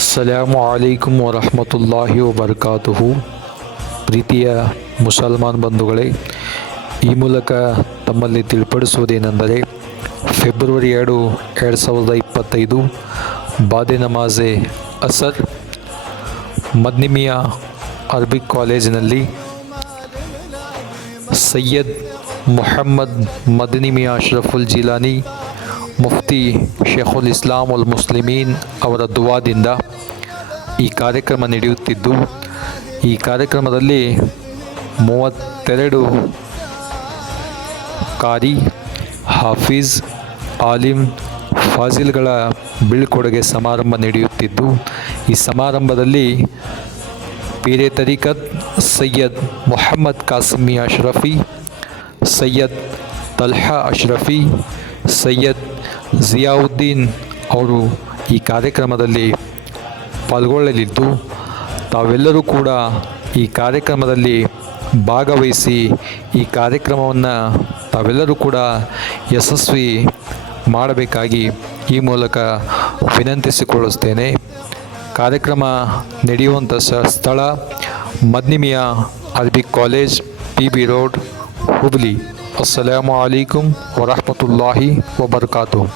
ಅಸ್ಸಲಾಮು ಅಲೈಕುಂ ವರಹಮತುಲ್ಲಾಹಿ ವಬರ್ಕಾತುಹು. ಪ್ರೀತಿಯ ಮುಸಲ್ಮಾನ್ ಬಂಧುಗಳೇ, ಈ ಮೂಲಕ ತಮ್ಮಲ್ಲಿ ತಿಳಿಪಡಿಸುವುದೇನೆಂದರೆ, ಫೆಬ್ರವರಿ 2, 2025 ಬಾದೆ ನಮಾಜೆ ಅಸರ್ ಮದ್ನಿಮಿಯಾ ಅರಬಿಕ್ ಕಾಲೇಜಿನಲ್ಲಿ ಸೈಯದ್ ಮೊಹಮ್ಮದ್ ಮದನಿ ಮಿಯಾ ಅಶ್ರಫುಲ್ ಜಿಲಾನಿ ಮುಫ್ತಿ ಶೇಖುಲ್ ಇಸ್ಲಾಂ ಅಲ್ ಮುಸ್ಲಿಮೀನ್ ಅವರ ದುವಾದಿಂದ ಈ ಕಾರ್ಯಕ್ರಮ ನಡೆಯುತ್ತಿದ್ದು, ಈ ಕಾರ್ಯಕ್ರಮದಲ್ಲಿ 32 ಕಾರಿ, ಹಾಫೀಜ್, ಆಲಿಮ್, ಫಾಜಿಲ್ಗಳ ಬೀಳ್ಕೊಡುಗೆ ಸಮಾರಂಭ ನಡೆಯುತ್ತಿದ್ದು, ಈ ಸಮಾರಂಭದಲ್ಲಿ ಪೀರೆ ತರೀಕತ್ ಸೈಯದ್ ಮೊಹಮ್ಮದ್ ಕಾಸಿಮ್ ಮಿಯಾ ಅಶ್ರಫಿ, ಸೈಯದ್ ತಲ್ಹಾ ಅಶ್ರಫಿ, ಸೈಯದ್ ಜಿಯಾವುದ್ದೀನ್ ಅವರು ಈ ಕಾರ್ಯಕ್ರಮದಲ್ಲಿ ಪಾಲ್ಗೊಳ್ಳಲಿದ್ದು, ತಾವೆಲ್ಲರೂ ಕೂಡ ಈ ಕಾರ್ಯಕ್ರಮದಲ್ಲಿ ಭಾಗವಹಿಸಿ ಈ ಕಾರ್ಯಕ್ರಮವನ್ನು ತಾವೆಲ್ಲರೂ ಕೂಡ ಯಶಸ್ವಿ ಮಾಡಬೇಕಾಗಿ ಈ ಮೂಲಕ ವಿನಂತಿಸಿಕೊಳ್ಳುತ್ತೇನೆ. ಕಾರ್ಯಕ್ರಮ ನಡೆಯುವಂಥ ಸ್ಥಳ Madnimiya Arabic college, PB road, Hubli. ಅಸ್ಸಲಾಮು ಅಲೈಕುಂ ವರಹಮತುಲ್ಲಾಹಿ ವಬರ್ಕಾತುಹು.